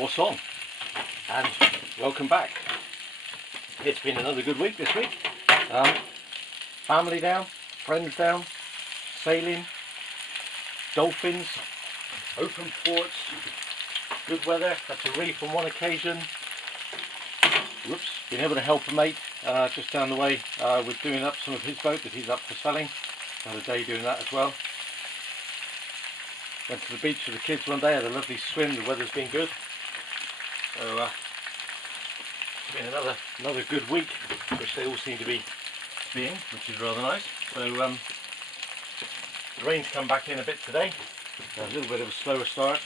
what's on, and welcome back. It's been another good week this week. Family down, friends down, sailing, dolphins, open ports, good weather, had to reef on one occasion. Whoops, been able to help a mate just down the way with doing up some of his boat that he's up for selling. Had a day doing that as well. Went to the beach with the kids one day, had a lovely swim, the weather's been good. So it's been another good week, which they all seem to be being, which is rather nice. So the rain's come back in a bit today, a little bit of a slower start.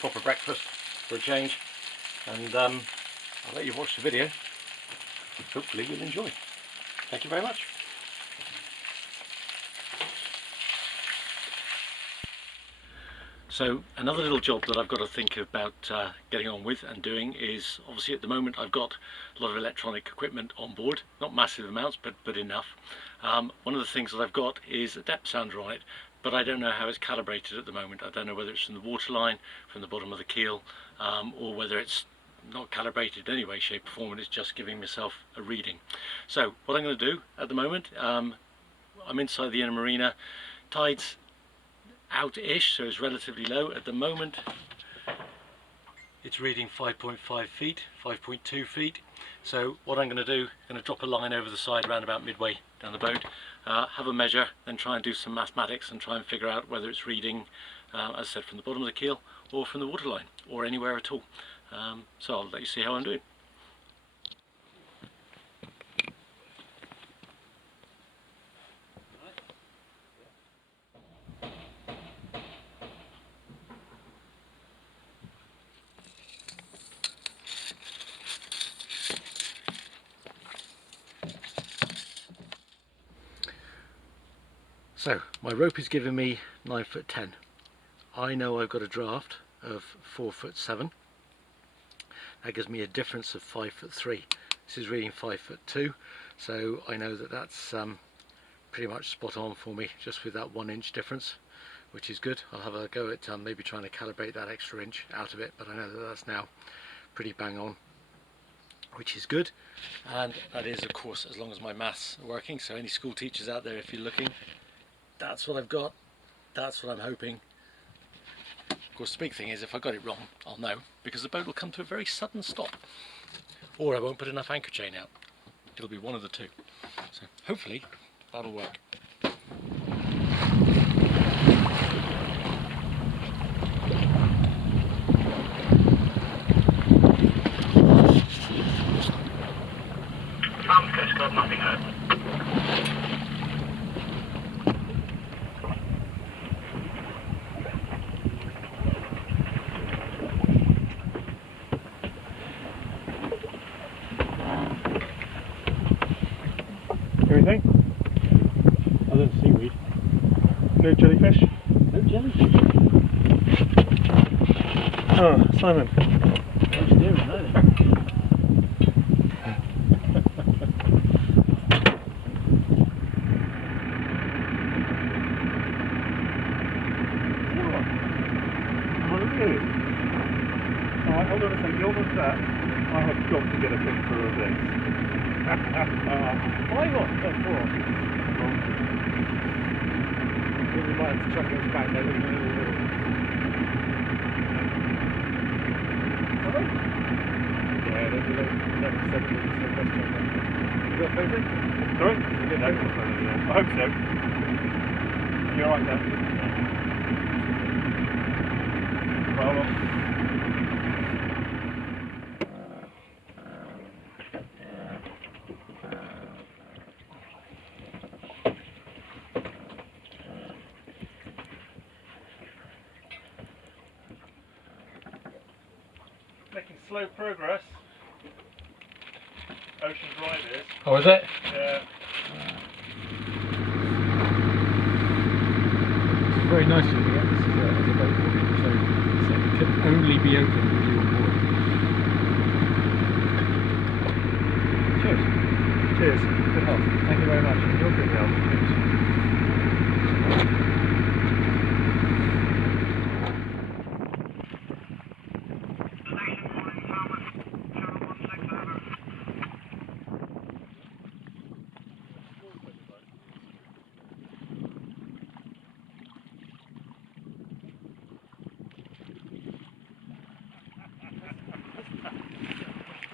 Proper breakfast for a change, and I'll let you watch the video. Hopefully you'll enjoy. Thank you very much. So another little job that I've got to think about getting on with and doing is, obviously at the moment I've got a lot of electronic equipment on board, not massive amounts but enough. One of the things that I've got is a depth sounder on it, but I don't know how it's calibrated at the moment. I don't know whether it's from the waterline, from the bottom of the keel, or whether it's not calibrated in any way, shape or form, and it's just giving myself a reading. So what I'm going to do at the moment, I'm inside the inner marina, tide's out-ish, so it's relatively low. At the moment it's reading 5.5 feet, 5.2 feet. So what I'm going to do, I'm going to drop a line over the side around about midway down the boat, have a measure, then try and do some mathematics and try and figure out whether it's reading, as I said, from the bottom of the keel or from the waterline or anywhere at all. So I'll let you see how I'm doing. So my rope is giving me 9'10". I know I've got a draft of 4'7". That gives me a difference of 5'3". This is reading 5'2", so I know that that's pretty much spot on for me, just with that 1 inch difference, which is good. I'll have a go at maybe trying to calibrate that extra inch out of it, but I know that that's now pretty bang on, which is good. And that is, of course, as long as my maths are working. So any school teachers out there, if you're looking, that's what I've got, that's what I'm hoping. Of course the big thing is, if I got it wrong, I'll know, because the boat will come to a very sudden stop, or I won't put enough anchor chain out. It'll be one of the two. So hopefully that'll work. Coast Guard, nothing heard. Everything? Other than seaweed. No jellyfish? No jellyfish. Oh, Simon. What's he doing there? Alright, hold on a second, hold on to that. I have got to get a picture of this. Why not? We might have to chuck it back there. Yeah, there's a little 7 minutes. You got photo? Sorry? No, I hope so. You're alright there? Well, making slow progress. Ocean Drive is. Oh, is it? Yeah. It's very nice of you to get this as a boat walking, so it can only be open with you on board. Cheers. Cheers. Good help. Thank you very much. You're good help.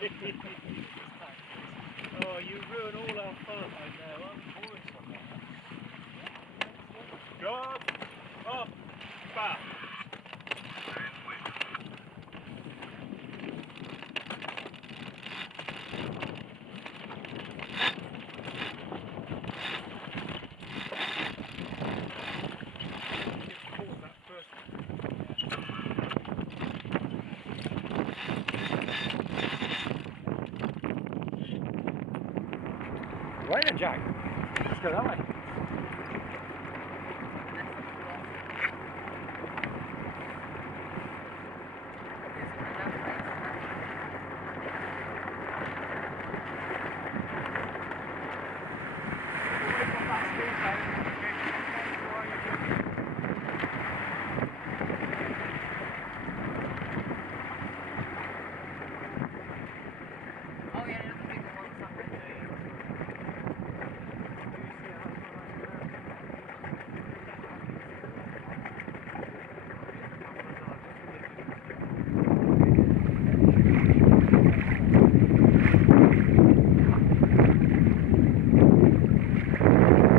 Oh, you ruin all our fun. I know, I'm always on that. Guard up, back. Right then, Jack. Let's go that way. Oh yeah, there's a big one somewhere.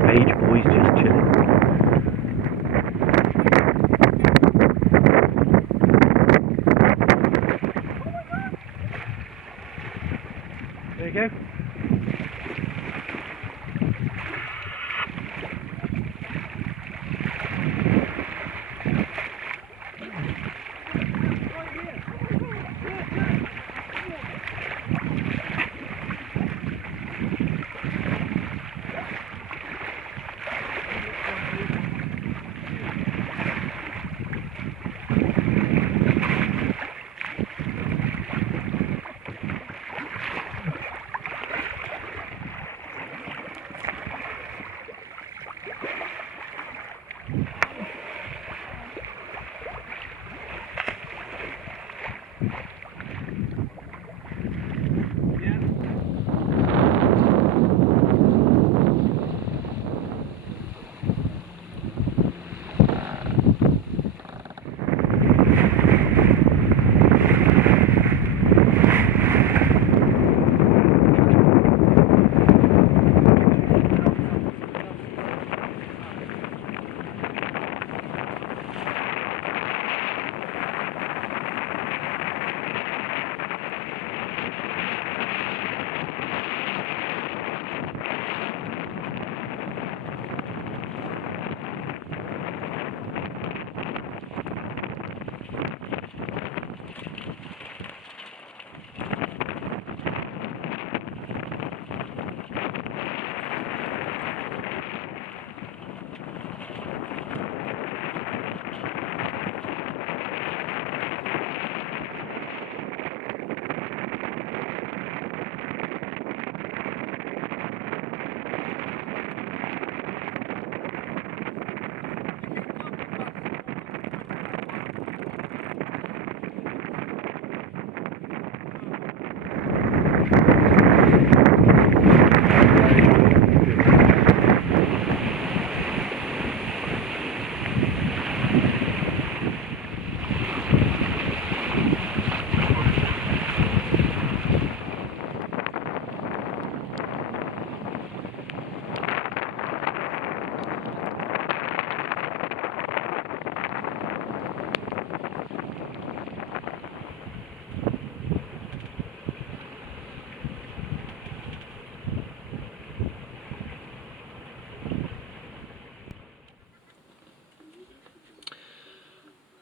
Page boys just chilling. There you go.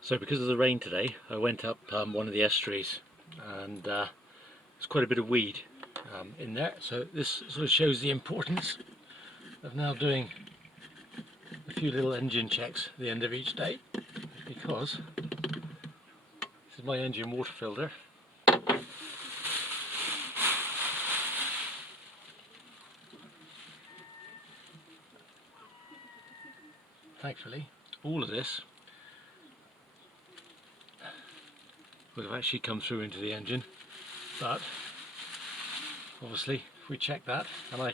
So because of the rain today, I went up one of the estuaries, and there's quite a bit of weed in there. So this sort of shows the importance of now doing a few little engine checks at the end of each day, because this is my engine water filter. Thankfully, all of this would have actually come through into the engine, but obviously if we check that, and I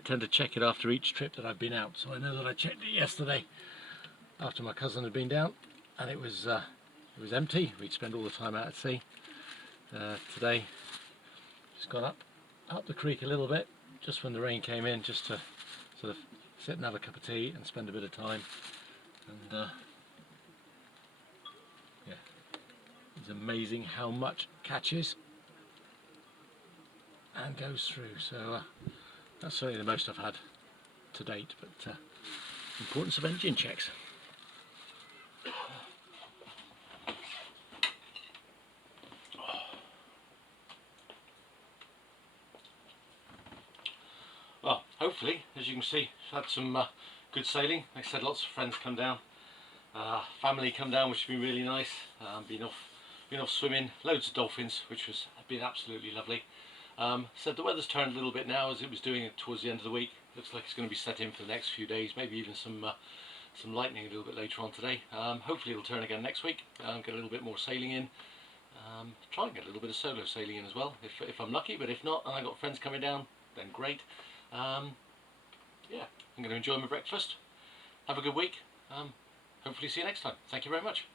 tend to check it after each trip that I've been out, so I know that I checked it yesterday after my cousin had been down, and it was empty. We'd spend all the time out at sea. Today Just gone up the creek a little bit just when the rain came in, just to sort of sit and have a cup of tea and spend a bit of time. And yeah, it's amazing how much catches and goes through. So that's certainly the most I've had to date, but importance of engine checks. Well, hopefully, as you can see, had some good sailing. Like I said, lots of friends come down, family come down, which has been really nice. Been off swimming, loads of dolphins, which has been absolutely lovely. So the weather's turned a little bit now, as it was doing it towards the end of the week. Looks like it's going to be set in for the next few days, maybe even some lightning a little bit later on today. Hopefully it'll turn again next week. Get a little bit more sailing in. Try and get a little bit of solo sailing in as well, if I'm lucky. But if not, and I've got friends coming down, then great. Yeah, I'm going to enjoy my breakfast. Have a good week. Hopefully see you next time. Thank you very much.